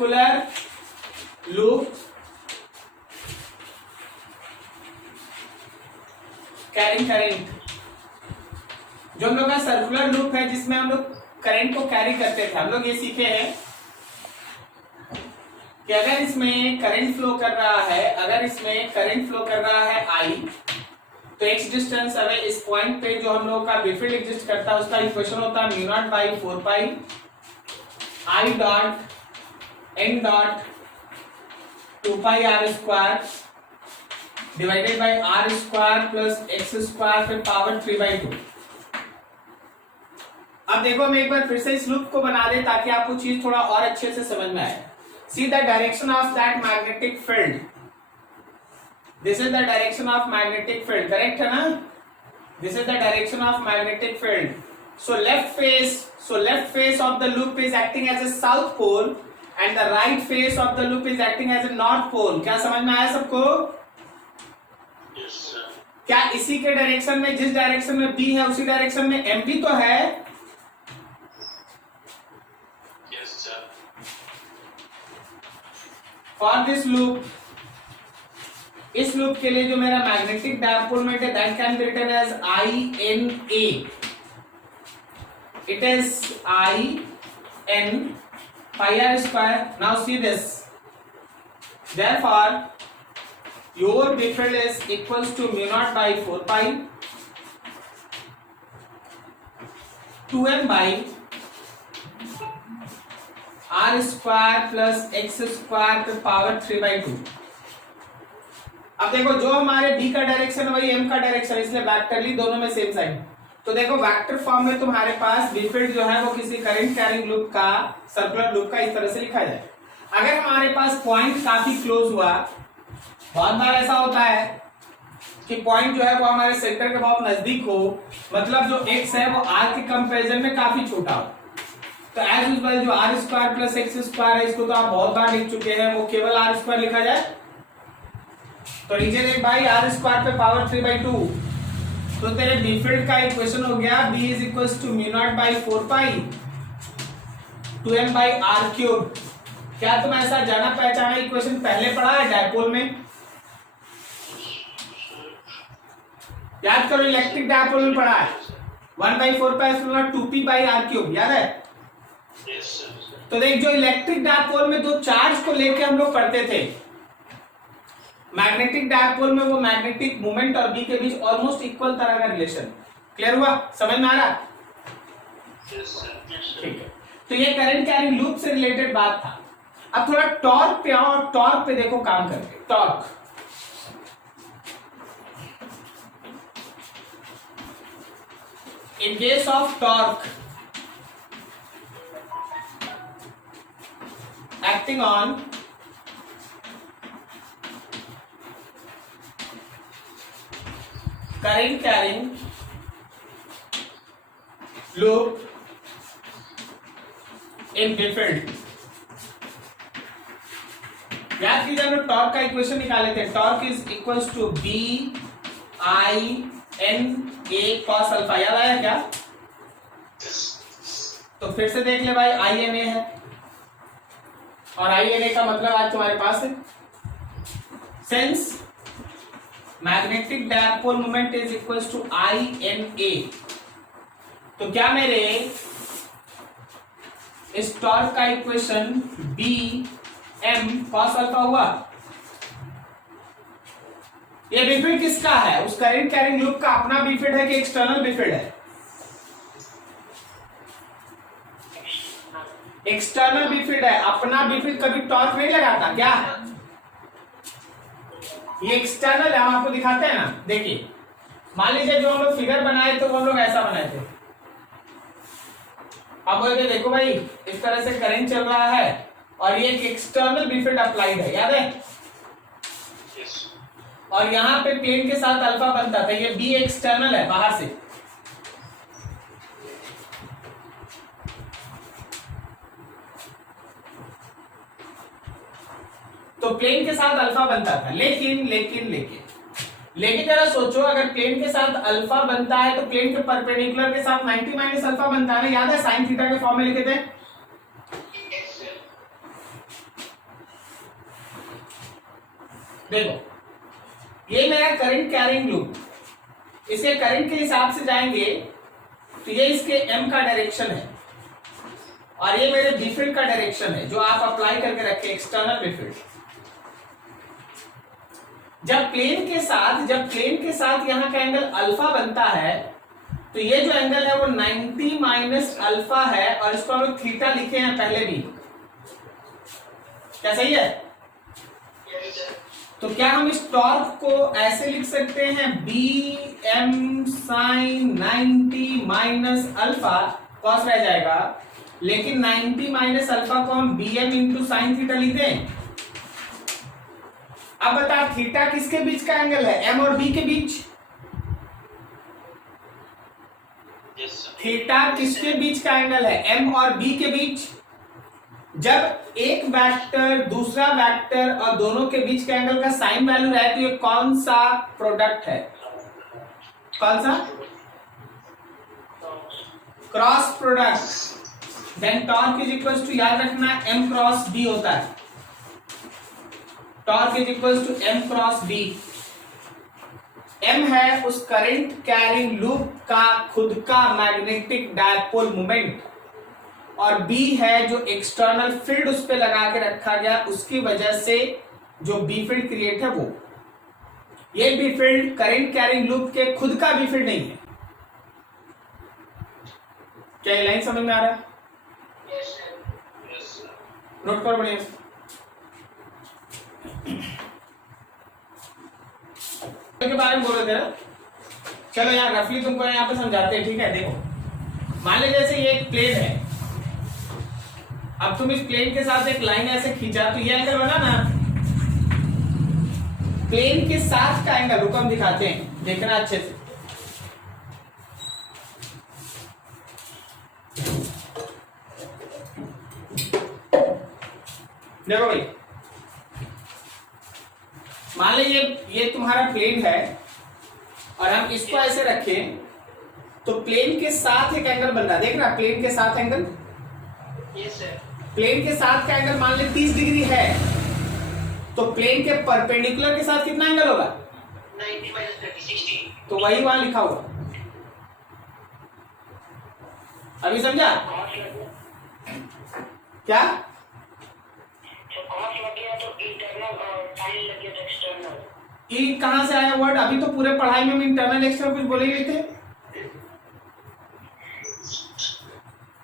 Circular loop carrying current, जो हम लोग का सर्कुलर लूप है जिसमें हम लोग करंट को कैरी करते थे, हम लोग ये सीखे हैं कि अगर इसमें करंट फ्लो कर रहा है, अगर इसमें करंट फ्लो कर रहा है I, तो x डिस्टेंस अवे इस पॉइंट पे जो हम लोग का बी फील्ड एग्जिस्ट करता है उसका इक्वेशन होता है mu naught by 4 pi I dot n dot 2 pi r square divided by r square plus x square फिर पावर 3/2। अब देखो मैं एक बार फिर से इस लूप को बना दे ताकि आपको चीज थोड़ा और अच्छे से समझ में आए। See the direction of that magnetic field, this is the direction of magnetic field, correct है ना? This is the direction of magnetic field. So left face of the loop is acting as a south pole and the right face of the loop is acting as a north pole. क्या समझ में आया सबको? क्या इसी के direction में, जिस डायरेक्शन में बी है उसी डायरेक्शन में एम भी तो है? Yes sir. For this loop, इस लूप के लिए जो मेरा मैग्नेटिक डायपोल मोमेंट है that can be written as I N A, it is I N pi r square. Now see this, therefore your B field is equals to mu naught by 4 pi 2m by r square plus x square पे power 3/2। अब देखो जो हमारे b का direction है वही m का direction है, इसलिए बैक कर ली, दोनों में सेम साइन। तो देखो वेक्टर फॉर्म में तुम्हारे पास B फील्ड जो है वो किसी करंट कैरिंग लूप का, सर्कुलर लूप का इस तरह से लिखा जाए। अगर हमारे पास पॉइंट काफी क्लोज हुआ, बहुत बार ऐसा होता है कि पॉइंट जो है वो हमारे सेंटर के बहुत नजदीक हो, मतलब जो x है वो r के कंपैरिजन में काफी छोटा हो, तो एज यूजुअल जो r square plus x square है इसको तो आप बहुत बार लिख चुके हैं, वो केवल r स्क्वायर लिखा जाए। तो नीचे देख भाई r स्क्वायर पे पावर 3/2, तो तेरे बी फील्ड का इक्वेशन हो गया b is equals to mu naught by 4 pi 2m by r cube. क्या तुम ऐसा जाना पहचाना इक्वेशन पहले पढ़ा है डायपोल में? याद करो, इलेक्ट्रिक डायपोल में पढ़ा है 1/4 पाई 2p बाई r क्यूब, याद है? Yes sir. तो देख, जो इलेक्ट्रिक डायपोल में दो चार्ज को लेके हम लोग पढ़ते थे, मैग्नेटिक डायपोल में वो मैग्नेटिक मोमेंट और बी के बीच ऑलमोस्ट इक्वल तरह का रिलेशन। क्लियर हुआ? समझ में आ रहा? Yes sir. ठीक है, तो ये करंट कैरिंग लूप से रिलेटेड बात था। अब थोड़ा टॉर्क पे आओ और टॉर्क पे देखो काम करके। Torque, in case of torque acting on current carrying loop in B field, याद कीजिए हम लोग टॉर्क का इक्वेशन निकाले थे। Torque is equals to B I N A cos alpha, याद आया क्या? तो फिर से देख ले भाई, आई एन ए है और आई एन ए का मतलब आज तुम्हारे पास है sense magnetic dipole moment is equals to I N A. तो क्या मेरे इस टॉर्क का equation B M cos alpha हुआ? ये बी फील्ड किसका है? उस करंट कैरिंग लूप का अपना बी फील्ड है कि एक्सटर्नल बी फील्ड है? एक्सटर्नल बी फील्ड है। अपना बी फील्ड कभी टॉर्क नहीं लगाता क्या? ये एक्सटर्नल है, हम आपको दिखाते हैं ना। देखिए, मान लीजिए जो हम लोग फिगर बनाए तो वो हम लोग ऐसा बनाए थे। अब बोलते देखो भाई, इस तरह से करंट चल रहा है और ये एक एक्सटर्नल बी फील्ड अप्लाइड है, याद है? यस। और यहाँ पे प्लेन के साथ अल्फा बनता था, ये बी एक्सटर्नल है बाहर से। तो प्लेन के साथ अल्फा बनता था, लेकिन लेकिन लेकिन लेकिन जरा सोचो, अगर प्लेन के साथ अल्फा बनता है तो प्लेन के परपेंडिकुलर के साथ 90 माइनस अल्फा बनता है ना, याद है? साइन थीटा के फॉर्म में लिखे थे। देखो ये मेरा करंट कैरिंग लूप, इसके करंट के हिसाब से जाएंगे तो ये इसके एम का डायरेक्शन है और ये मेरे बी फील्ड का डायरेक्शन है जो आप अप्लाई करके रखे एक्सटर्नल बी फील्ड। जब प्लेन के साथ यहाँ का एंगल अल्फा बनता है तो ये जो एंगल है वो 90 माइनस अल्फा है और इसको हम लोग थीटा लिखे हैं पहले भी। क्या सही है? तो क्या हम इस टॉर्क को ऐसे लिख सकते हैं B M sine 90 minus alpha, cos रह जाएगा, लेकिन 90 माइनस अल्फा को हम B M into sine theta लिखते हैं। अब बता थीटा किसके बीच का एंगल है? एम और बी के बीच। थीटा किसके बीच का एंगल है? एम और बी के बीच। जब एक वेक्टर दूसरा वेक्टर और दोनों के बीच के एंगल का साइन वैल्यू है तो ये कौन सा प्रोडक्ट है? कौन सा? Cross product. Then torque is equal to, याद रखना, एम क्रॉस बी होता है। Torque is equal to M cross B. M है उस करंट कैरिंग लूप का खुद का मैग्नेटिक डायपोल मोमेंट और बी है जो एक्सटर्नल फील्ड उस पे लगा के रखा गया, उसकी वजह से जो बी फील्ड क्रिएट है वो। ये B field current carrying loop के खुद का बी फील्ड नहीं है। क्या ये लाइन समझ में आ रहा है? नोट करो बढ़िया से। के बारे में बोल रहे थे ना, चलो यार रफली तुमको यहाँ पे समझाते हैं, ठीक है? देखो मान लीजिए जैसे ये एक प्लेन है, अब तुम इस प्लेन के साथ एक लाइन ऐसे खींचा तो ये एंगल बना ना, प्लेन के साथ का एंगल, रुको हम दिखाते हैं, देखना अच्छे से। देखो भाई, मान लीजिए ये तुम्हारा प्लेन है और हम इसको ऐसे रखें तो प्लेन के साथ एक एंगल बन रहा है, देख रहा, प्लेन के साथ एंगल। Yes sir. प्लेन के साथ का एंगल मान ले 30 डिग्री है तो प्लेन के परपेंडिकुलर के साथ कितना एंगल होगा? 90 माइनस 30 60। तो वही वहां लिखा हुआ। अभी समझा क्या? ई कहां से आया वर्ड? अभी तो पूरे पढ़ाई में हम इंटरनल एक्सटर्नल कुछ बोले ही नहीं थे।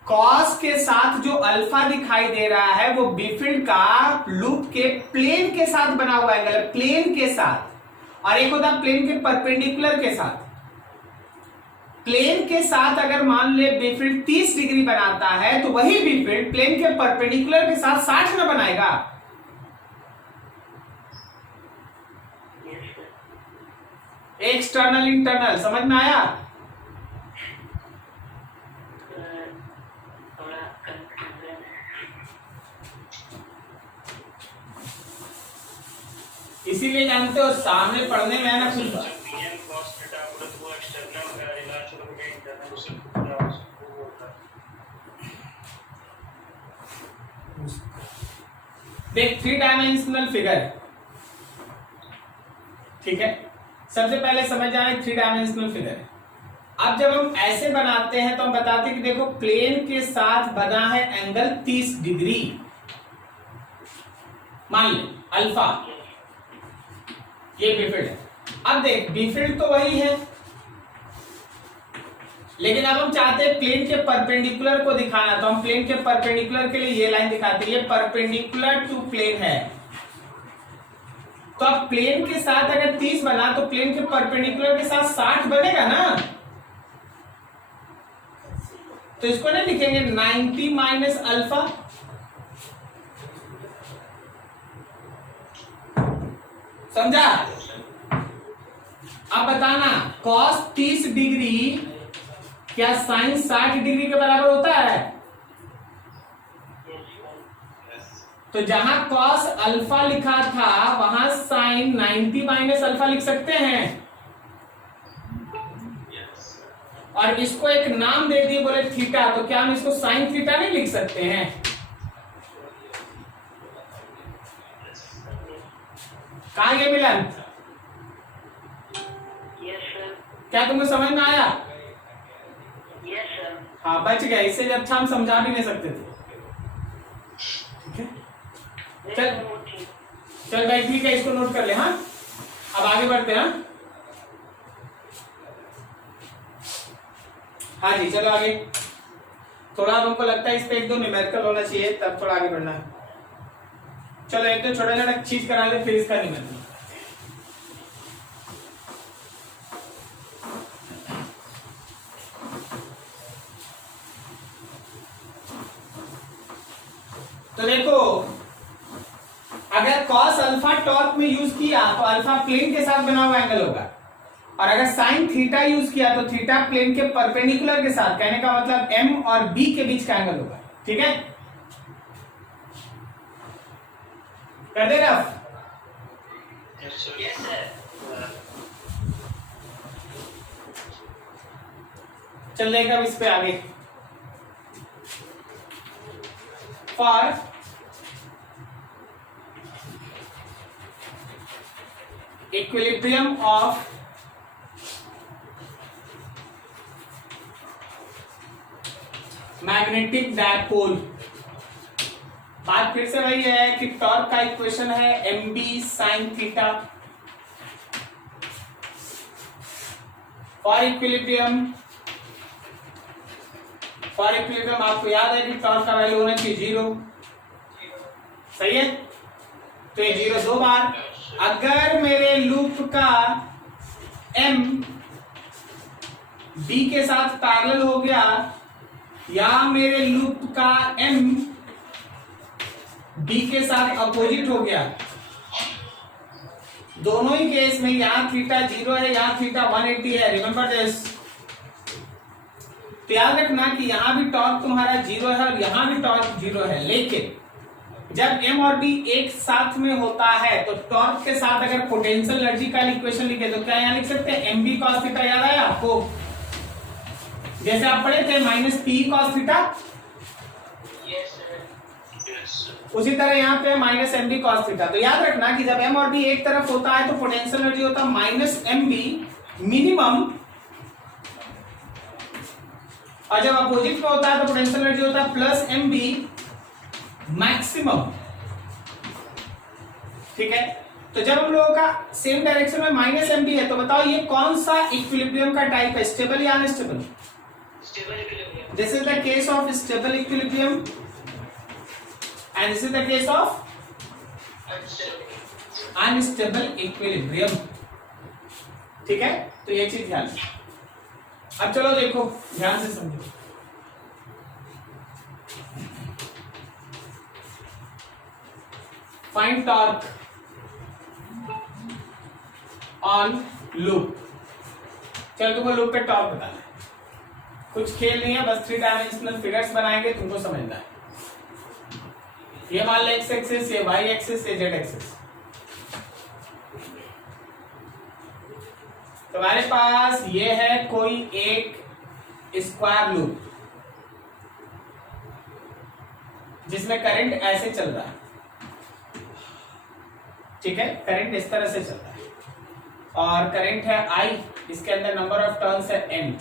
कॉस के साथ जो अल्फा दिखाई दे रहा है वो बी फील्ड का लूप के प्लेन के साथ बना हुआ एंगल है, प्लेन के साथ। और एक होता है प्लेन के परपेंडिकुलर के साथ। प्लेन के साथ अगर मान ले बी फील्ड 30 डिग्री बनाता है तो वही बी फील्ड प्लेन के परपेंडिकुलर के साथ 60 में बनाएगा। एक्सटर्नल इंटरनल समझ में आया? इसीलिए जानते हो सामने पढ़ने में है ना कुछ देख 3 डायमेंशनल फिगर, ठीक है? सबसे पहले समझ जाए 3 डायमेंशनल फिगर। अब जब हम ऐसे बनाते हैं तो हम बताते हैं कि देखो प्लेन के साथ बना है एंगल 30 डिग्री, मान लो अल्फा, ये बी फील्ड है। अब देख बी फील्ड तो वही है, लेकिन अब हम चाहते हैं प्लेन के परपेंडिकुलर को दिखाना, तो हम प्लेन के परपेंडिकुलर के लिए ये लाइन दिखाते हैं, ये परपेंडिकुलर टू प्लेन है। तो अब प्लेन के साथ अगर 30 बना तो प्लेन के परपेंडिकुलर के साथ 60 बनेगा ना, तो इसको नहीं लिखेंगे 90 माइनस अल्फा, समझा? अब बताना cos 30 डिग्री क्या साइन 60 डिग्री के बराबर होता है? तो जहां cos अल्फा लिखा था वहां साइन 90 माइनस अल्फा लिख सकते हैं। और इसको एक नाम दे दिए, बोले थीटा, तो क्या हम इसको साइन थीटा नहीं लिख सकते हैं? कहाँ ये मिलन? Yes, sir. क्या तुमको समझ में आया? Yes, sir. हाँ बच गया, इससे अच्छा हम समझा भी नहीं सकते थे। चल चल भाई ठीक है, इसको नोट कर ले। हाँ अब आगे बढ़ते हैं। हाँ जी चलो आगे। थोड़ा तुमको लगता है इस पे एक दो न्यूमेरिकल होना चाहिए, तब थोड़ा आगे बढ़ना है। चलो एक तो छोटा छोटा चीज करा ले, फिर इसका न्यूमेरिकल। तो देखो अगर cos अल्फा टॉर्क में यूज किया तो अल्फा प्लेन के साथ बना हुआ एंगल होगा, और अगर साइन थीटा यूज किया तो थीटा प्लेन के परपेंडिकुलर के साथ, कहने का मतलब m और b के बीच का एंगल होगा। ठीक है, कर दे रफ। Yes, sir. चल देगा इस पे आगे। For equilibrium of magnetic dipole, बात फिर से वही है कि टॉर्क का इक्वेशन है mb sin theta. For equilibrium आपको याद है कि टॉर्क का वैल्यू होना चाहिए 0। सही है, तो ये 0 दो बार। अगर मेरे लूप का m b के साथ पैरेलल हो गया, या मेरे लूप का m b के साथ अपोजिट हो गया, दोनों ही केस में यहां थीटा 0 है, यहां थीटा 180 है। Remember this. तो याद रखना कि यहां भी टॉर्क तुम्हारा 0 है और यहां भी टॉर्क 0 है, लेकिन जब m और b एक साथ में होता है तो टॉर्क के साथ अगर पोटेंशियल एनर्जी का इक्वेशन लिखे तो क्या यहां लिख सकते हैं? mb cos theta. याद आया आपको? जैसे आप पढ़े थे minus P cos theta, Yes, sir. Yes, sir. उसी तरह यहाँ पे minus M B cos theta. तो याद रखना कि जब m और b एक तरफ होता है तो पोटेंशियल एनर्जी होता है माइनस एम बी मिनिमम, और जब अपोजिट में होता है तो पोटेंशियल एनर्जी होता है प्लस एम बी मैक्सिमम। ठीक है, तो जब हम लोगों का सेम डायरेक्शन में माइनस एम बी है तो बताओ ये कौन सा इक्विलिब्रियम का टाइप है, स्टेबल या unstable? Stable equilibrium. This is the case of stable equilibrium and this is the case of Unstable. unstable equilibrium। ठीक है, तो ये चीज ध्यान से। अब चलो देखो ध्यान से समझो। Find torque on loop. चलो तुमको लूप पे टॉर्क बताना है, कुछ खेल नहीं है, बस 3 डायमेंशनल फिगर्स बनाएंगे, तुमको समझना है। ये मान लो एक्स एक्सिस, ये वाई एक्सिस, ये जेड एक्सिस। तुम्हारे पास ये है कोई एक स्क्वायर लूप जिसमें करंट ऐसे चल रहा है। ठीक है, करंट इस तरह से चल रहा है और करंट है I, इसके अंदर नंबर ऑफ टर्न्स है n,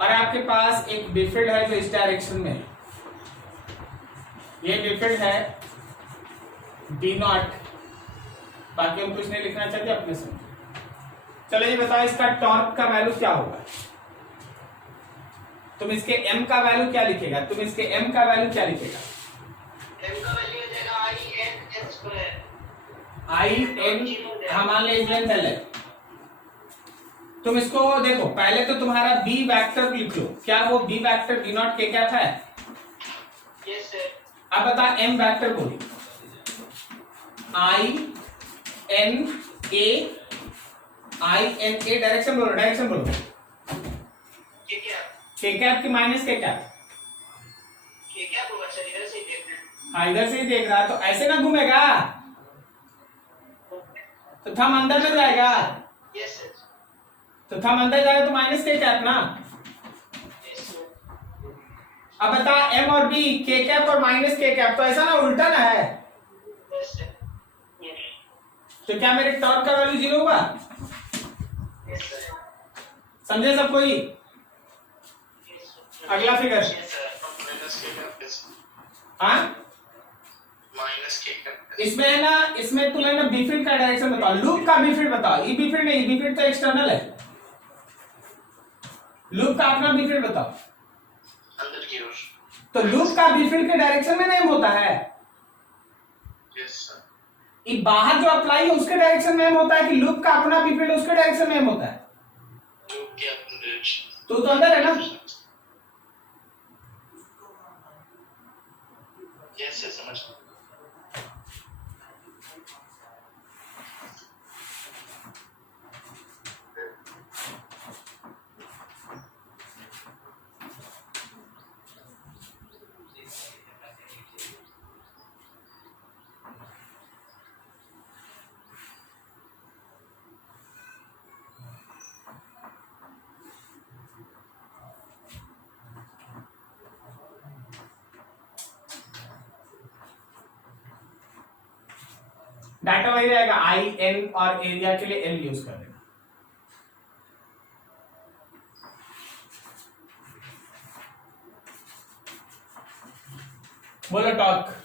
और आपके पास एक बिफिड है जो इस डायरेक्शन में है। ये बिफिड है d0। बाकी हम कुछ नहीं लिखना चाहते, अपने समझो। चलो ये बताओ इसका टॉर्क का वैल्यू क्या होगा? तुम इसके m का वैल्यू क्या लिखेगा? M का वैल्यू क्या लिखेगा? M का वैल्यू हो जाएगा I n n स्क्वायर। हाँ मान ले लेंथ है। तुम इसको देखो, पहले तो तुम्हारा b वेक्टर लिख लो। क्या वो b vector d not k cap है? Yes, sir. अब बता m वेक्टर बोली। I n a डायरेक्शन बोलो, डायरेक्शन बोलो। ये क्या? k कैप की माइनस k कैप? ये क्या होगा सर? इधर से ही देखना। हाँ इधर से ही देख रहा, तो ऐसे ना घूमेगा, तो थंब अंदर में जाएगा। Yes, sir. तो थंब अंदर जाएगा तो माइनस k कैप ना। Yes, sir. अब बता m और b k कैप और माइनस k कैप, तो ऐसा ना उल्टा ना है। Yes, sir. Yes. तो क्या मेरे टॉर्क का वैल्यू 0 होगा? Yes, sir. समझे सब कोई? अगला figure. Yes, sir. Minus K cap. Yes. हाँ, Minus K cap. इसमें है ना, इसमें तुम है ना बी फील्ड का डायरेक्शन बताओ, लूप का बी फील्ड बताओ। ई बी फील्ड नहीं, बी फील्ड तो एक्सटर्नल है। लूप का अपना बी फील्ड बताओ। अंदर की ओर। तो लूप का बी फील्ड के डायरेक्शन में एम होता है। Yes, sir. ये बाहर जो अप्लाई है उसके डायरेक्शन में एम होता है कि लूप का अपना बी फील्ड उसके डायरेक्शन में एम होता है? Loop के अपने direction. तो अंदर है ना। Yes, yes, समझ गया. डाटा वही रहेगा, आई एन और एरिया के लिए एल यूज कर देना। बोलो torque.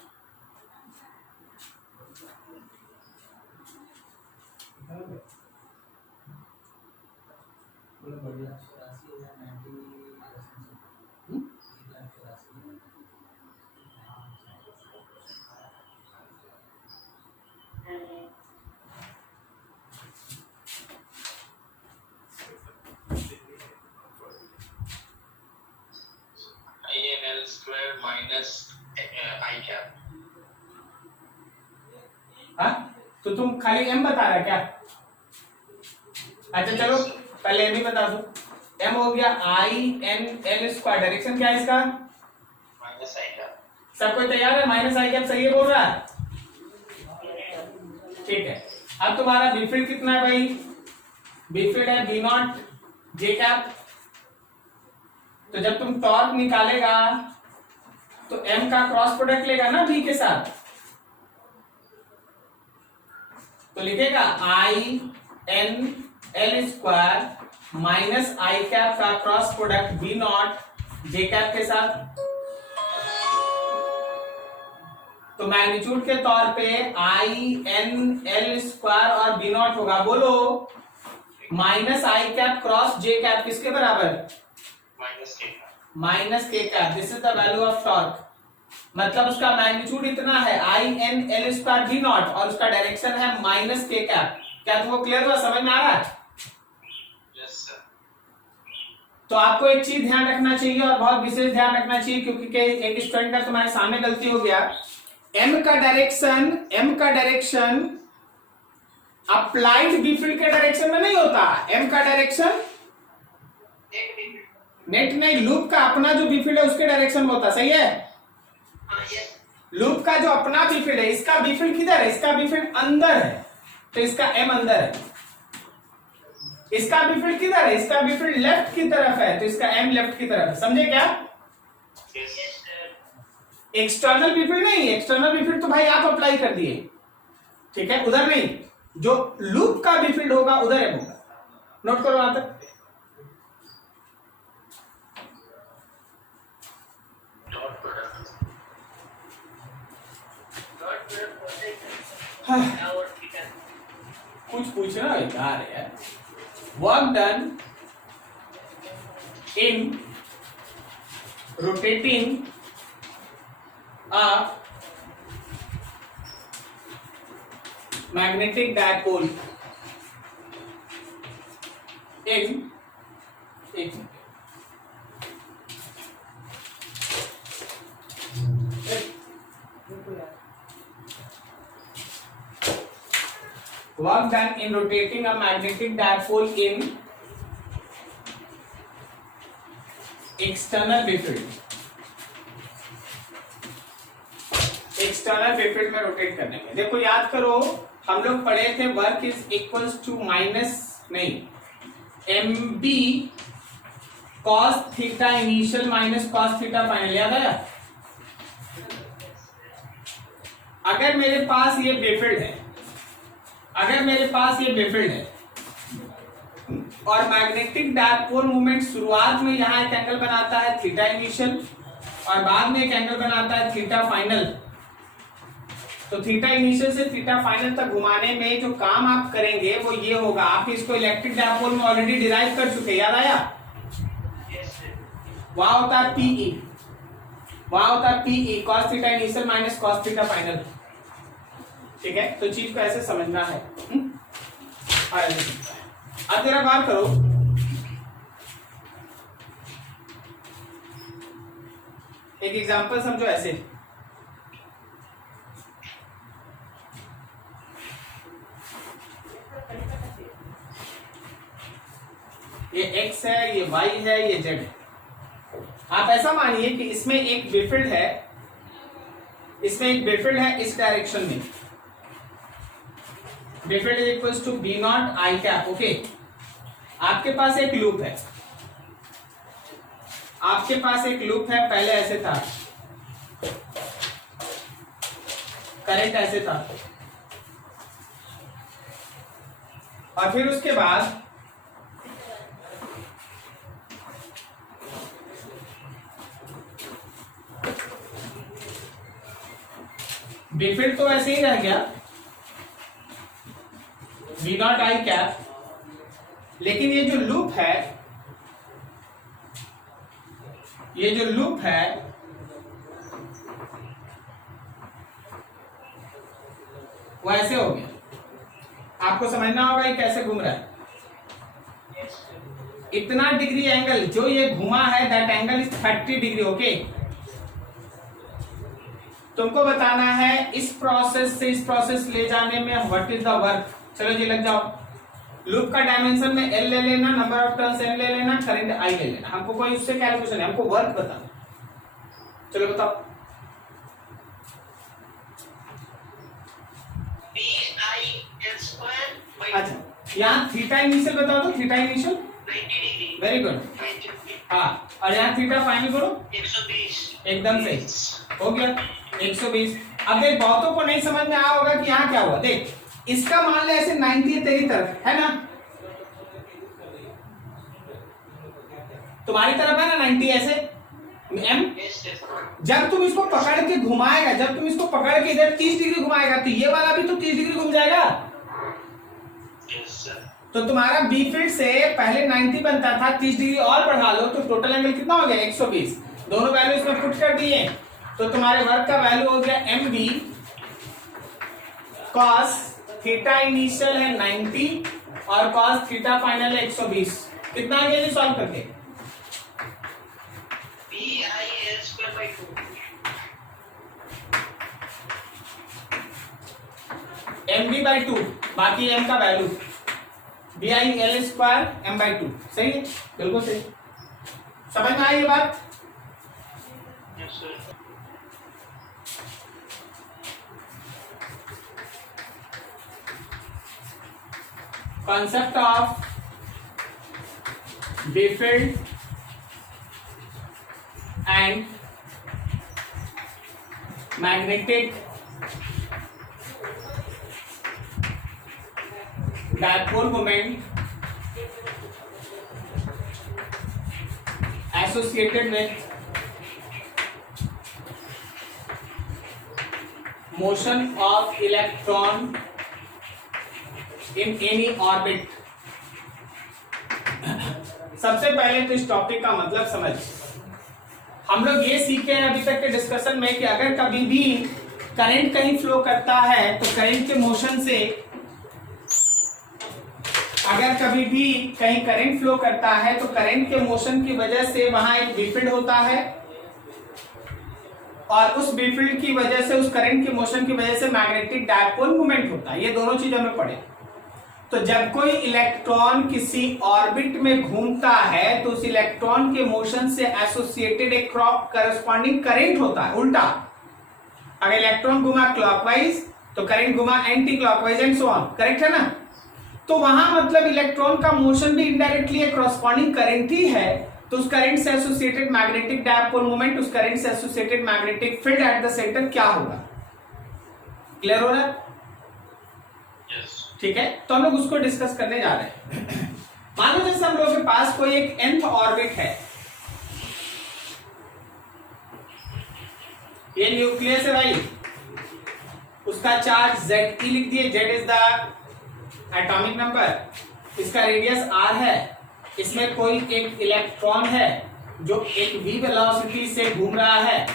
INL square minus I cap. हाँ, तो तुम खाली एम बता रहा क्या? अच्छा चलो पहले एम ही बता दो। एम हो गया I N L square, direction क्या है इसका? Minus I cap. सब कोई तैयार है? माइनस आई कैप सही है बोल रहा है? ठीक है। अब तुम्हारा बी फील्ड कितना है भाई? बी फील्ड है बी नॉट जे कैप। तो जब तुम टॉर्क निकालेगा तो एम का क्रॉस प्रोडक्ट लेगा ना बी के साथ, तो लिखेगा I N L square minus I cap का cross product B not J cap के साथ। तो मैग्नीट्यूड के तौर पे आई एन एल स्क्वायर और बी नॉट होगा, बोलो minus I cap cross J cap किसके बराबर? Minus K cap. Minus K cap. This is the value of torque. मतलब उसका मैग्नीट्यूड इतना है I N L square B not और उसका डायरेक्शन है माइनस के कैप। क्या तुमको क्लियर हुआ, समझ में आ रहा है? Yes, sir. तो आपको एक चीज ध्यान रखना चाहिए और बहुत विशेष ध्यान रखना चाहिए, क्योंकि एक स्टूडेंट का तुम्हारे सामने गलती हो गया। एम का डायरेक्शन अप्लाइड बी फील्ड के डायरेक्शन में नहीं होता। एम का डायरेक्शन नेट नहीं, लूप का अपना जो बी फील्ड है उसके डायरेक्शन में होता। सही है? Yes. लूप का जो अपना बी फील्ड है, इसका बी फील्ड किधर है? इसका बी फील्ड अंदर है, तो इसका एम अंदर है। इसका बी फील्ड किधर है? इसका बी फील्ड लेफ्ट की तरफ है, तो इसका एम लेफ्ट की तरफ है। समझे क्या? Yes, sir. External B field नहीं, एक्सटर्नल बी फील्ड तो भाई आप अप्लाई कर दिए, ठीक है, उधर नहीं। जो लूप का बी फील्ड होगा उधर एम होगा। नोट करो वहां तक। Dot product. Dot product. हाँ, Our theta. कुछ पूछना बेकार है यार। Work done in rotating a magnetic dipole in एक work done in rotating a magnetic dipole in external B field, external B field में रोटेट करने में। देखो याद करो, हम लोग पढ़े थे work is equals to minus नहीं M B cos theta initial minus cos theta final. याद आया? अगर मेरे पास ये बी फील्ड है अगर मेरे पास ये बेफिल्ड है और मैग्नेटिक डायपोल मोमेंट शुरुआत में यहाँ एक एंगल बनाता है थीटा इनिशियल और बाद में एक एंगल बनाता है थीटा फाइनल, तो थीटा इनिशियल से थीटा फाइनल तक घुमाने में जो काम आप करेंगे वो ये होगा, आप इसको इलेक्ट्रिक डायपोल में ऑलरेडी डिराइव कर चुके, याद आया? वहां होता है पीई, वहां होता है P E cos theta initial minus cos theta final. ठीक है, तो चीज को ऐसे समझना है। अब जरा बात करो, एक एग्जांपल समझो ऐसे, ये x है, ये y है, ये z है। आप ऐसा मानिए कि इसमें एक बेफिल्ड है, इसमें एक बेफिल्ड है इस डायरेक्शन में, B field is equals to B not I cap. Okay, आपके पास एक लूप है, आपके पास एक लूप है, पहले ऐसे था, करंट ऐसे था, और फिर उसके बाद बेफिल्ड तो ऐसे ही रह गया वी नॉट आई कैप, लेकिन ये जो लूप है, ये जो लूप है वो ऐसे हो गया। आपको समझना होगा ये कैसे घूम रहा है। इतना डिग्री एंगल जो ये घुमा है that angle is 30 degree. Okay, तुमको बताना है इस प्रोसेस से इस प्रोसेस ले जाने में व्हाट इज द वर्क। चलो जी लग जाओ, लूप का डायमेंशन में एल ले लेना, नंबर ऑफ टर्न्स एन ले लेना, करंट आई ले लेना, हमको कोई उससे कैलकुलेशन है, हमको वर्क बताना। चलो बताओ। अच्छा, यहाँ थीटा इनिशियल बताओ तो, theta initial 90 degree, very good. हाँ, और यहाँ थीटा फाइनल करो 120, एकदम सही हो गया 120। अब देख, बहुतों को नहीं समझ में आया होगा कि यहाँ क्या हुआ। देख, इसका मान ले ऐसे 90 है तेरी तरफ, है ना, तुम्हारी तरफ है ना 90 ऐसे एम। जब तुम इसको पकड़ के घुमाएगा, जब तुम इसको पकड़ के इधर 30 डिग्री घुमाएगा तो ये वाला भी तो 30 डिग्री घूम जाएगा। तो तुम्हारा बी फील्ड से पहले 90 बनता था, 30 डिग्री और बढ़ा लो तो टोटल एंगल कितना हो गया 120। दोनों वैल्यू इसमें पुट कर दिए तो तुम्हारे वर्क का वैल्यू हो गया M B cos theta initial है 90 और कॉस थीटा फाइनल है 120। कितना आ गया सॉल्व करके? एम बी बाई 2, बाकी एम का value B I L square M by 2। सही है, बिल्कुल सही। समझ में आई ये बात? Concept of Biffeld and magnetic dipole moment associated with motion of electron in any orbit। सबसे पहले तो इस टॉपिक का मतलब समझ। हम लोग ये सीखे हैं अभी तक के डिस्कशन में कि अगर कभी भी करंट कहीं फ्लो करता है तो करंट के मोशन से, अगर कभी भी कहीं करंट फ्लो करता है तो करंट के मोशन की वजह से वहां एक बीफील्ड होता है और उस बीफील्ड की वजह से, उस करंट के मोशन की वजह से मैग्नेटिक डायपोल मोमेंट होता है। ये दोनों चीज हमें पढ़े। तो जब कोई इलेक्ट्रॉन किसी ऑर्बिट में घूमता है तो उस इलेक्ट्रॉन के मोशन से एसोसिएटेड एक करस्पॉन्डिंग करंट होता है। उल्टा, अगर इलेक्ट्रॉन घुमा क्लॉकवाइज तो करंट घुमा anti clockwise and so on. Correct है ना? तो वहां मतलब इलेक्ट्रॉन का मोशन भी इनडायरेक्टली एक करस्पॉन्डिंग करंट ही है। तो उस करंट से एसोसिएटेड मैग्नेटिक डायपोल मोमेंट, उस करंट से associated magnetic field at the centre क्या होगा? क्लियर हो रहा है? यस। ठीक है, तो हम लोग उसको डिस्कस करने जा रहे हैं। मान लो जैसे हम लोग के पास कोई एक nth ऑर्बिट है, ये न्यूक्लियस है भाई, उसका चार्ज Ze लिख दिए, Z is the atomic number, इसका रेडियस R है, इसमें कोई एक इलेक्ट्रॉन है जो एक v वेलोसिटी से घूम रहा है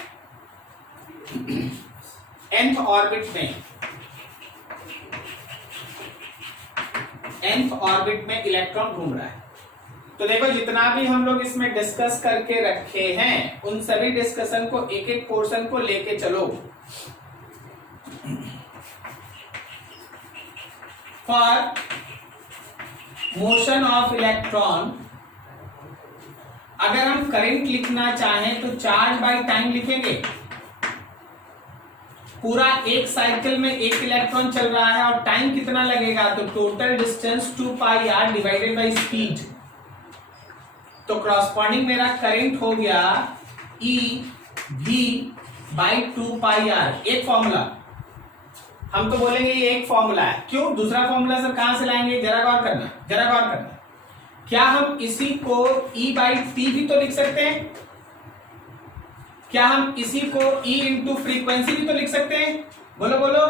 nth ऑर्बिट में, nth ऑर्बिट में इलेक्ट्रॉन घूम रहा है। तो देखो जितना भी हम लोग इसमें डिस्कस करके रखे हैं उन सभी डिस्कशन को एक एक पोर्शन को लेके चलो। फॉर मोशन ऑफ इलेक्ट्रॉन अगर हम करंट लिखना चाहें तो चार्ज बाय टाइम लिखेंगे। पूरा एक साइकिल में एक इलेक्ट्रॉन चल रहा है और टाइम कितना लगेगा, तो total distance 2 pi R divided by speed. तो क्रॉसपॉन्डिंग मेरा करंट हो गया E V by 2 pi R. एक फॉर्मूला हम तो बोलेंगे ये एक फॉर्मूला है, क्यों? दूसरा फॉर्मूला सर कहां से लाएंगे? जरा गौर करना, जरा गौर करना। क्या हम इसी को E बाई टी भी तो लिख सकते हैं? क्या हम इसी को E इंटू फ्रीक्वेंसी भी तो लिख सकते हैं? बोलो बोलो,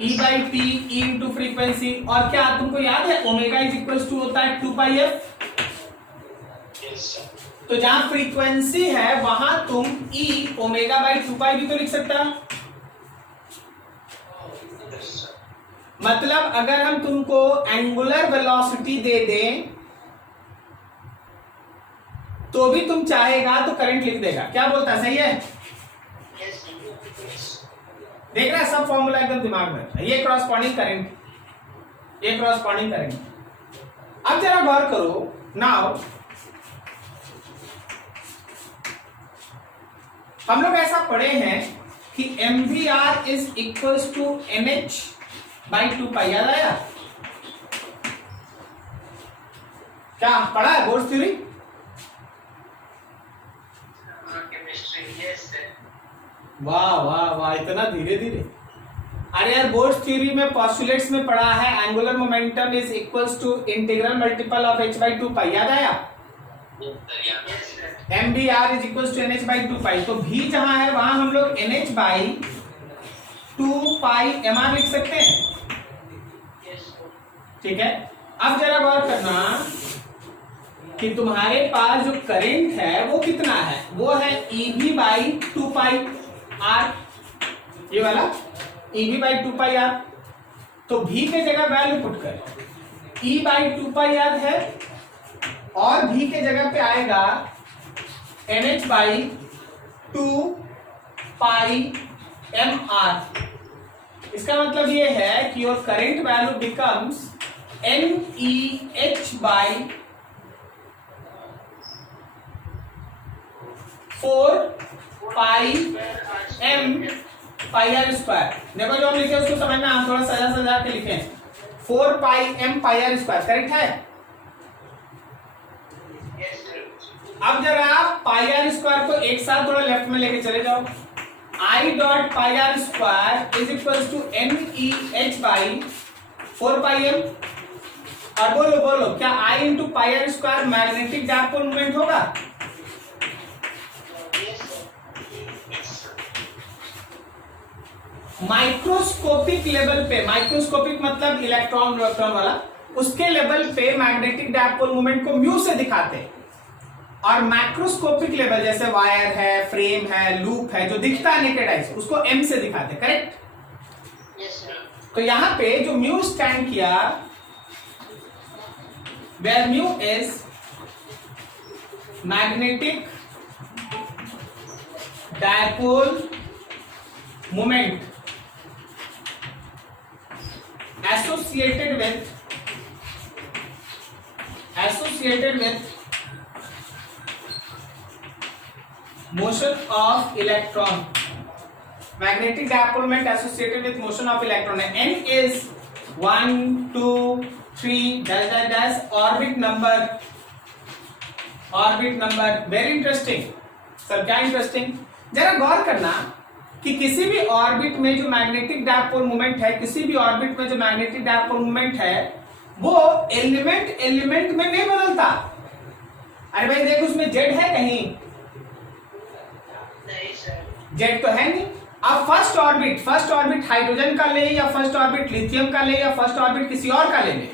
E by T, E into frequency. और क्या तुमको याद है ओमेगा इज इक्वल टू होता है 2 पाई एफ। तो जहां फ्रीक्वेंसी है वहां तुम E ओमेगा बाई 2 पाई भी तो लिख सकता। मतलब अगर हम तुमको एंगुलर वेलोसिटी दे दें तो भी तुम चाहेगा तो करंट लिख देगा। क्या बोलता है, सही है? देख रहा है, सब फॉर्मूला एकदम दिमाग में। ये क्रॉसपॉन्डिंग करंट, ये क्रॉसपॉन्डिंग करंट। अब जरा गौर करो, नाउ हम लोग ऐसा पढ़े हैं कि MVR is equals to NH by 2 pi. याद आया? क्या पढ़ा है बोर्ड थ्योरी? वाह वाह वाह, इतना धीरे धीरे। अरे यार बोर्ड थ्योरी में पॉस्टुलेट्स में पढ़ा है angular momentum is equals to integral multiple of h by 2 pi. याद आया? MVR is equals to NH by 2 pi. तो V जहां है वहां हम लोग NH बाई 2 पाई MR लिख सकते हैं। ठीक है, अब जरा गौर करना कि तुम्हारे पास जो करंट है वो कितना है, वो है EV बाई 2 पाई आर, ये वाला EV बाई 2 पाई आर। तो V के जगह वैल्यू पुट कर, E बाई 2 पाई आर है और V के जगह पे आएगा NH बाई 2 पाई MR। इसका मतलब ये है कि your current value becomes NEH by 4 pi M pi R square. देखो जो हम लिखे उसको समझना, हम थोड़ा सजा सजा के लिखे 4 pi M pi R square. Correct है? अब जरा आप पाई आर स्क्वायर को एक साथ थोड़ा लेफ्ट में लेके चले जाओ। I dot pi R square is equal to NEH by 4 pi M। और बोलो बोलो, क्या I into pi R square magnetic dipole moment होगा? माइक्रोस्कोपिक लेवल पे, माइक्रोस्कोपिक मतलब इलेक्ट्रॉन इलेक्ट्रॉन वाला, उसके लेवल पे मैग्नेटिक डायपोल मोमेंट को म्यू से दिखाते हैं। और मैक्रोस्कोपिक लेवल जैसे वायर है, फ्रेम है, लूप है, जो दिखता है नेकेड आई से, उसको M से दिखाते। करेक्ट? तो यहां पे जो म्यू स्टैंड किया, where mu is magnetic dipole moment associated with motion of electron, magnetic dipole moment associated with motion of electron। N is 1 2 3 dash dash dash orbit number, orbit number। Very interesting sir. क्या interesting? जरा गौर करना कि किसी भी orbit में जो magnetic dipole moment है, किसी भी ऑर्बिट में जो मैग्नेटिक डायपोल मोमेंट है वो एलिमेंट में नहीं बदलता। अरे भाई देख, उसमें जेड है कहीं? नहीं सर। जेड तो है नहीं। अब फर्स्ट ऑर्बिट हाइड्रोजन का ले, या फर्स्ट ऑर्बिट लिथियम का ले, या फर्स्ट ऑर्बिट किसी और का ले ले,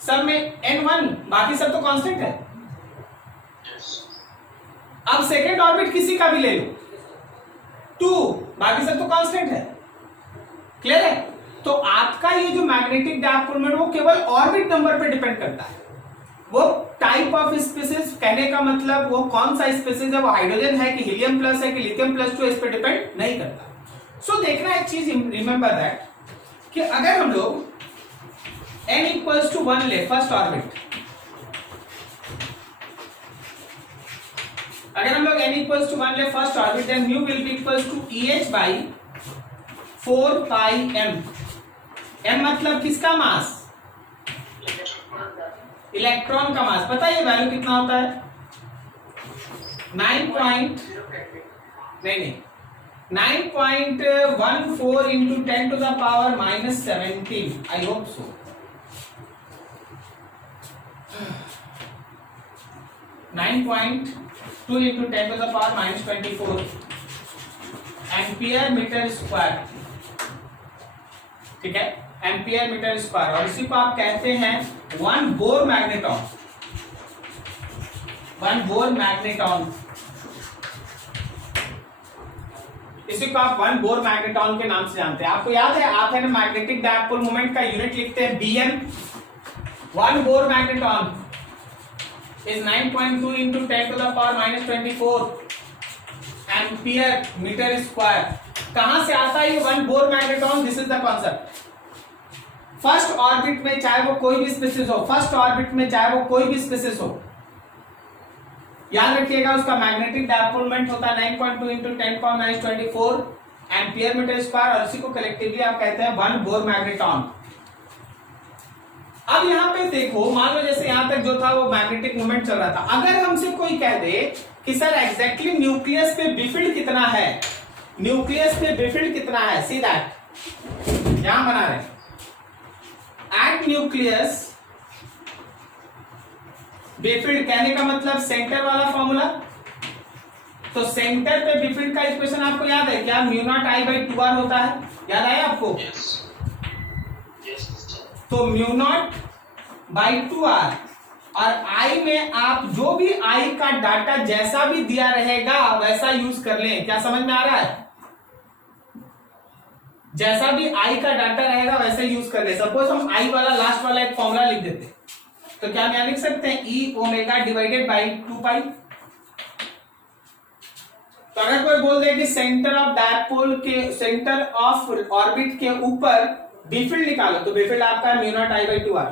सब में n1, बाकी सब तो कांस्टेंट है। अब सेकेंड ऑर्बिट किसी का भी ले लो, 2, बाकी सब तो कांस्टेंट है। क्लियर है? तो आपका ये जो मैग्नेटिक डायपोल मोमेंट वो केवल ऑर्बिट नंबर पे डिपेंड करता है। वो टाइप ऑफ स्पीसीज, कहने का मतलब वो कौन सा स्पीसीज है, वो हाइड्रोजन है कि हीलियम प्लस है कि लिथियम प्लस 2, इस पे डिपेंड नहीं करता। सो देखना एक चीज, रिमेंबर दैट कि अगर हम लोग n इक्वल्स टू 1 ले फर्स्ट ऑर्बिट, अगर हम लोग n इक्वल्स टू 1 ले first orbit, then mu will be equals to EH by 4 pi m। m मतलब किसका मास? इलेक्ट्रॉन का मास। पता है ये वैल्यू कितना होता है? 9.14 into 10 to the power minus 17। I hope so. 9.2 into 10 to the power minus 24 ampere metre square. ठीक है, एम्पियर मीटर स्क्वायर। और इसी को आप कहते हैं वन बोर मैग्नेटॉन। इसी को आप वन बोर मैग्नेटॉन के नाम से जानते हैं। आपको याद है, आप है ना मैग्नेटिक डायपोल मोमेंट का यूनिट लिखते हैं Bm। One Bohr magneton is 9.2 into 10 to the power minus 24 ampere metre square. कहां से आता है ये one Bohr magneton? This is the concept. First orbit में चाहे वो कोई भी स्पीसीज हो, याद रखिएगा उसका मैग्नेटिक डायपोल मोमेंट होता है 9.2 into 10 power minus 24 ampere metre square, और इसी को कलेक्टिवली आप कहते हैं वन बोर मैग्नेटॉन। अब यहां पे देखो, मान लो जैसे यहां तक जो था वो मैग्नेटिक मोमेंट चल रहा था। अगर हमसे कोई कह दे कि सर एग्जैक्टली न्यूक्लियस पे बिफिल्ड कितना है, सी दैट यहां बना रहे एट न्यूक्लियस बिफिल्ड, कहने का मतलब सेंटर वाला फॉर्मूला। तो सेंटर पे बिफिल्ड का इक्वेशन आपको याद है क्या? Mu not I by 2r होता है, याद आया आपको? तो म्यू नॉट बाई 2r, और आई में आप जो भी आई का डाटा जैसा भी दिया रहेगा वैसा यूज कर लें। क्या समझ में आ रहा है? जैसा भी आई का डाटा रहेगा वैसे यूज कर ले। सपोज हम आई वाला लास्ट वाला एक फॉर्मूला लिख देते, तो क्या हम यहां लिख सकते हैं ई ओमेगा डिवाइडेड बाई 2 पाई। तो अगर कोई बोल दे कि सेंटर ऑफ डायपोल के, सेंटर ऑफ ऑर्बिट के ऊपर बिफिल्ड निकालो, तो बिफिल्ड आपका है mu not I by 2r।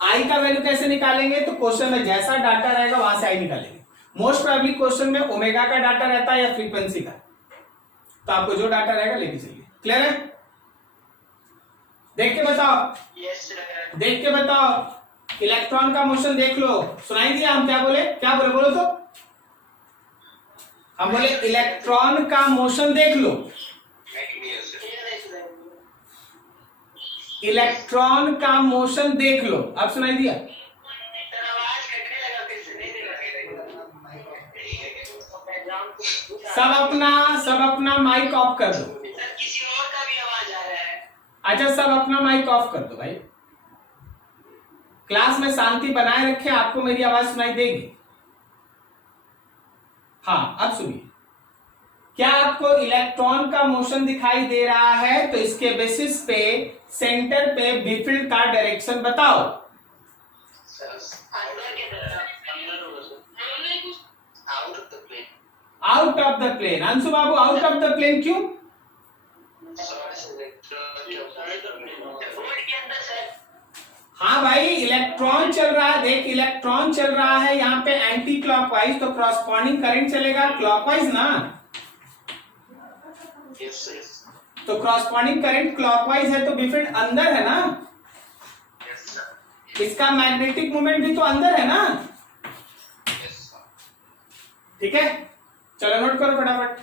आई का वैल्यू कैसे निकालेंगे? तो क्वेश्चन में जैसा डाटा रहेगा वहां से आई निकालेंगे। मोस्ट प्रोबेबली क्वेश्चन में ओमेगा का डाटा रहता है या फ्रीक्वेंसी का, तो आपको जो डाटा रहेगा लेके चलिए। क्लियर है? देख के बताओ। Yes sir. देख के बताओ। इलेक्ट्रॉन का मोशन देख लो। सुनाई दिया? हम क्या बोले बोलो तो। हम बोले इलेक्ट्रॉन का मोशन देख लो। इलेक्ट्रॉन का मोशन देख लो। अब सुनाई दिया? सब अपना माइक ऑफ कर दो। किसी और का भी आवाज आ रहा है। अच्छा, सब अपना माइक ऑफ कर दो भाई। क्लास में शांति बनाए रखें, आपको मेरी आवाज सुनाई देगी। हाँ, अब सुनिए। क्या आपको इलेक्ट्रॉन का मोशन दिखाई दे रहा है? तो इसके बेसिस पे सेंटर पे बिफिल्ड का डायरेक्शन बताओ। Out of the plane. Anshu बाबू, आउट ऑफ द प्लेन क्यों? हाँ भाई, इलेक्ट्रॉन चल रहा है। देख, इलेक्ट्रॉन चल रहा है यहाँ पे एंटी क्लॉकवाइज, तो क्रॉसपॉन्डिंग करंट चलेगा क्लॉकवाइज ना। तो क्रॉसपॉन्डिंग करंट क्लॉकवाइज है, तो बिफिल्ड अंदर है ना। इसका मैग्नेटिक मोमेंट भी तो अंदर है ना। ठीक है, चलो नोट करो फटाफट।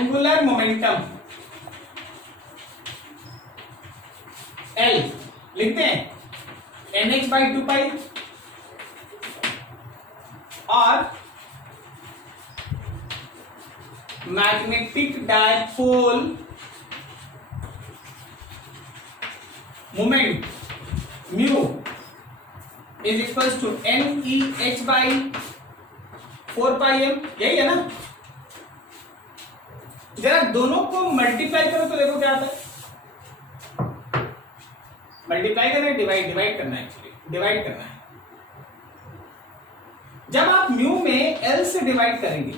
एंगुलर मोमेंटम L लिखते हैं NH/2 और magnetic dipole moment mu is equals to NEH/4πm, यही है ना। जरा दोनों को मल्टीप्लाई करो तो देखो क्या आता है। मल्टीप्लाई करना है, डिवाइड करना है, एक्चुअली डिवाइड करना है। जब आप म्यू में L से डिवाइड करेंगे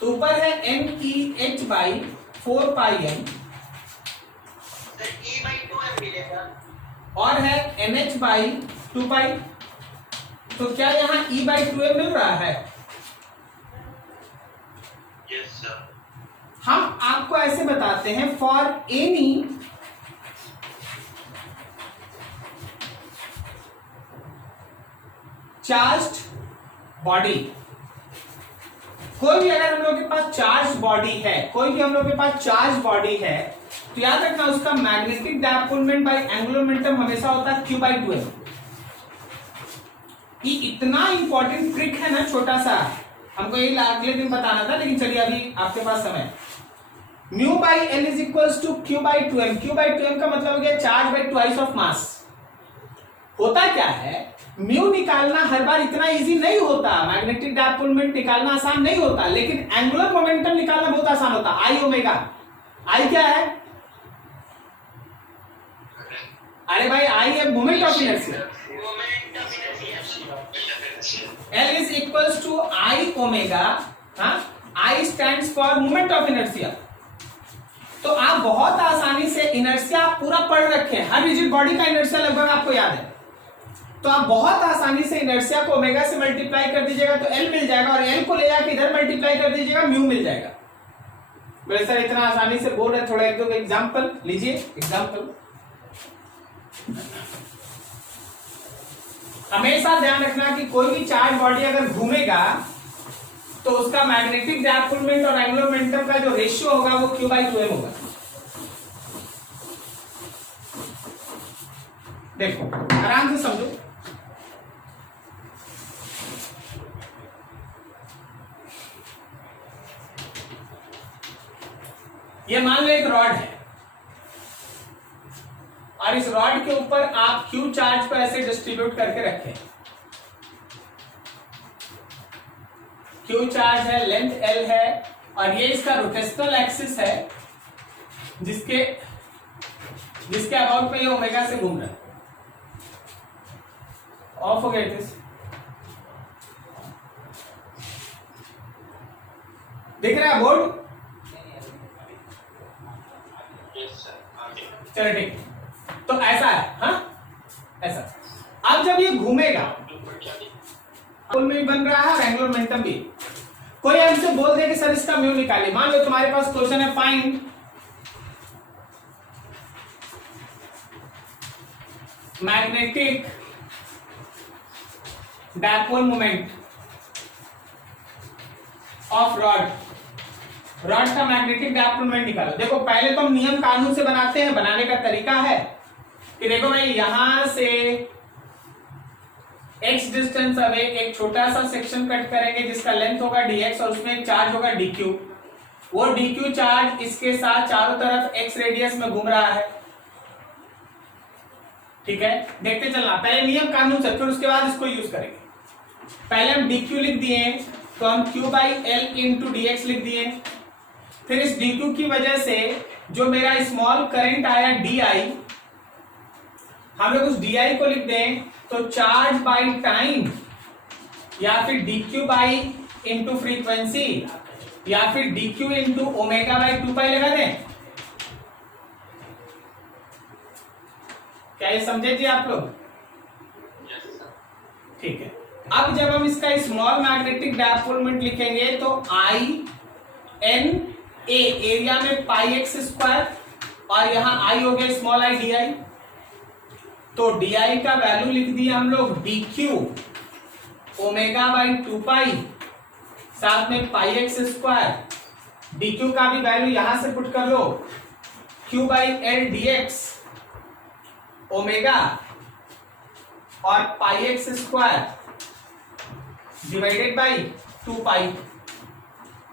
तो ऊपर है NEH/4πm सर E/2m मिलेगा और है NH/2π। तो क्या यहाँ E/2m मिल रहा है? Yes sir. हम आपको ऐसे बताते हैं, फॉर एनी चार्ज्ड बॉडी, कोई भी अगर हम लोग के पास चार्ज बॉडी है, कोई भी हम लोग के पास चार्ज बॉडी है, तो याद रखना उसका मैग्नेटिक डायपोलमेंट बाय एंगुलर मोमेंटम हमेशा होता है Q/2m। ये इतना इंपॉर्टेंट ट्रिक है ना, छोटा सा, हमको ये अगले दिन बताना था, लेकिन चलिए अभी आपके पास समय। Mu by L is equals to Q/2m। Q/2m का मतलब हो गया charge by twice of mass. होता क्या है, म्यू निकालना हर बार इतना इजी नहीं होता, मैग्नेटिक डायपोलमेंट निकालना आसान नहीं होता, लेकिन एंगुलर मोमेंटम निकालना बहुत आसान होता। आई ओमेगा, आई क्या है? अरे भाई आई है moment of inertia. L is equals to I omega, I stands for moment of inertia। तो आप बहुत आसानी से इनर्शिया पूरा पढ़ रखे हैं, हर रिजिड बॉडी का इनर्शिया लगभग आपको याद है, तो आप बहुत आसानी से इनर्शिया को ओमेगा से मल्टीप्लाई कर दीजिएगा तो L मिल जाएगा, और L को ले जाके इधर मल्टीप्लाई कर दीजिएगा, म्यू मिल जाएगा। बोले सर इतना आसानी से बोल रहे, थोड़ा एक दो एग्जाम्पल लीजिए। एग्जाम्पल हमेशा ध्यान रखना कि कोई भी चार्ज बॉडी अगर घूमेगा तो उसका मैग्नेटिक डायपोलमेंट और एंगुलर मोमेंटम का जो रेशियो होगा वो Q/2m होगा। देखो आराम से समझो। ये मान लो एक रॉड है और इस रॉड के ऊपर आप Q चार्ज को ऐसे डिस्ट्रीब्यूट करके रखें। Q चार्ज है, लेंथ L है, और ये इसका रोटेशनल एक्सिस है जिसके अबाउट पे ये ओमेगा से घूम रहा है। ऑफ हो गया दिस, दिख रहा है बोर्ड? चलो ठीक, तो ऐसा है, हाँ ऐसा। अब जब ये घूमेगा में बन रहा है और एंगुलर मोमेंटम भी। कोई हमसे बोल दे कि सर इसका म्यू निकालिए, मान लो तुम्हारे पास क्वेश्चन है find magnetic dipole moment of rod का मैग्नेटिक डायपोल मोमेंट निकालो। देखो पहले तो हम नियम कानून से बनाते हैं, बनाने का तरीका है कि देखो भाई यहां से x डिस्टेंस अवे एक छोटा सा सेक्शन कट करेंगे जिसका लेंथ होगा dx और उसमें एक चार्ज होगा dq। वो dq चार्ज इसके साथ चारों तरफ x रेडियस में घूम रहा है, ठीक है। देखते चलना, पहले नियम कानून से, फिर उसके बाद इसको यूज करेंगे। पहले हम dq लिख दिए तो हम q/L इंटू dx लिख दिए। फिर इस dq की वजह से जो मेरा स्मॉल करंट आया di, हम लोग उस di को लिख दें तो चार्ज बाई टाइम, या फिर dq बाई इंटू फ्रीक्वेंसी, या फिर dq इंटू ओमेगा बाई 2π लगा दें। क्या ये समझे जी आप लोग? ठीक है। अब जब हम इसका स्मॉल मैग्नेटिक डायपोलमेंट लिखेंगे तो I N A एरिया में πx², और यहां I हो गया स्मॉल i di, तो di का वैल्यू लिख दिया हम लोग dq ओमेगा बाई 2π साथ में πx², dq का भी वैल्यू यहां से पुट कर लो, q by L dx omega और पाई एक्स स्क्वायर डिवाइडेड बाई 2 पाई।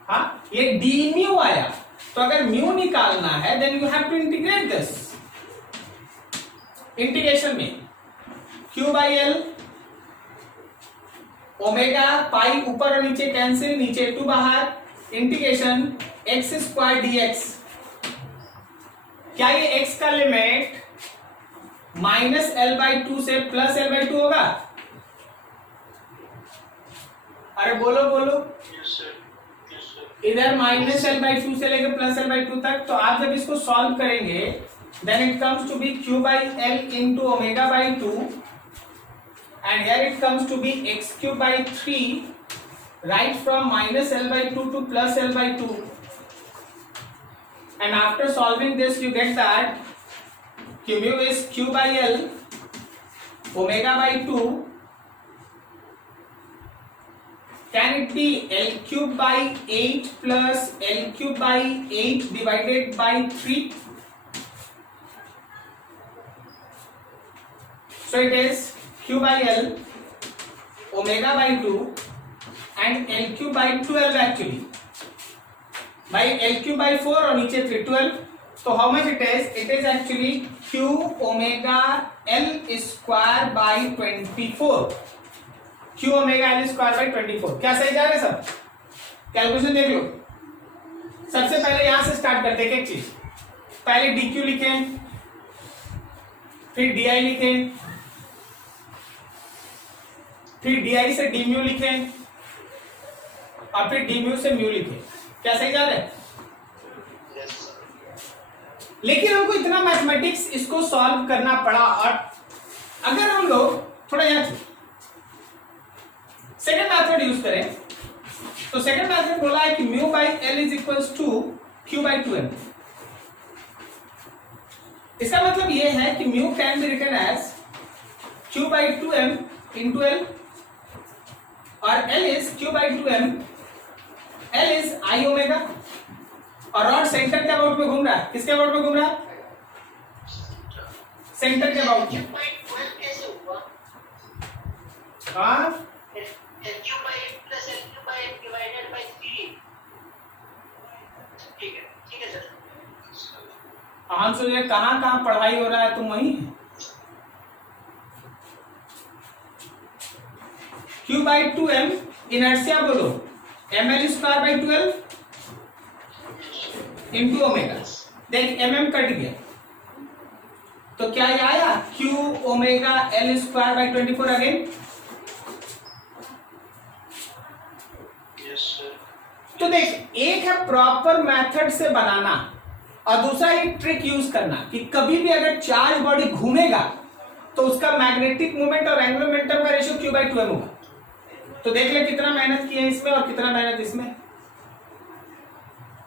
हाँ, ये डी म्यू आया, तो अगर म्यू निकालना है then you have to integrate this. Integration में q by L omega pi ऊपर और नीचे कैंसिल, नीचे 2 बाहर, इंटीग्रेशन एक्स स्क्वायर dx। क्या ये x का लिमिट -l/2 से +l/2 होगा? अरे बोलो बोलो। इधर -l/2 से लेकर +l/2 तक, तो आप जब इसको सॉल्व करेंगे then it comes to be q by L into omega by 2 and here it comes to be x cube by 3 right from -l/2 to +l/2, and after solving this you get that q mu is q by l omega by 2. Can it be l cube by 8 plus l cube by 8 divided by 3? So it is q by l omega by 2 and l cube by 12 actually, by l cube by 4 और नीचे 3 12, so how much it is? It is actually q omega l square by 24, q omega l square by 24। क्या सही जा रहा है सब? Calculation देख लो। सबसे पहले यहां से स्टार्ट करते हैं एक चीज, पहले dq लिखें, फिर di लिखें, फिर di से d म्यू लिखें और फिर d म्यू से म्यू लिखें। क्या सही जा रहा है? Yes, लेकिन हमको इतना मैथमेटिक्स इसको सॉल्व करना पड़ा, और अगर हम लोग थोड़ा यहाँ सेकंड मेथड यूज करें तो सेकंड मेथड बोला है कि mu by L is equals to Q by 2m। इसका मतलब ये है कि mu can be written as Q by 2m into L, और L is Q by 2m, L is I omega, और रॉड सेंटर के अबाउट में घूम रहा है। किसके अबाउट में घूम रहा है? सेंटर के अबाउट में। कैसे हुआ? हाँ, LQ by 8 plus LQ by 8 divided by 3। ठीक है सर। हम सोचे कहाँ कहाँ पढ़ाई हो रहा है, तुम वहीं है। Q बाई 2m इनर्सिया बोलो, ml square by 12 into omega. देख mm कट गया तो क्या ये आया Q omega l square by 24 again. Yes sir. तो देख, एक है प्रॉपर मेथड से बनाना और दूसरा एक ट्रिक यूज करना कि कभी भी अगर चार्ज बॉडी घूमेगा तो उसका मैग्नेटिक मोमेंट और एंगुलर मोमेंटम का रेशियो Q बाई 2m होगा। तो देख ले कितना मेहनत किया है इसमें और कितना मेहनत इसमें।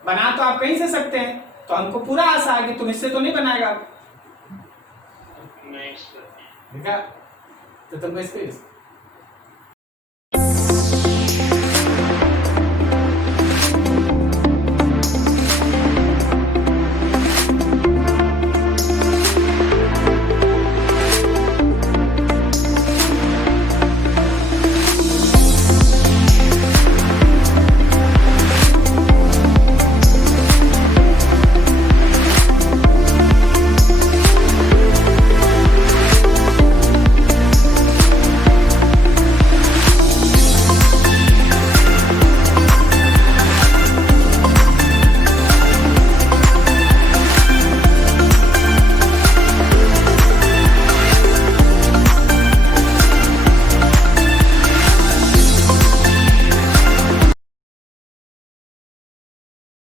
बना तो आप कहीं से सकते हैं, तो हमको पूरा आशा है कि तुम इससे तो नहीं बनाएगा। नहीं सर। देखा, तो तुमको इसको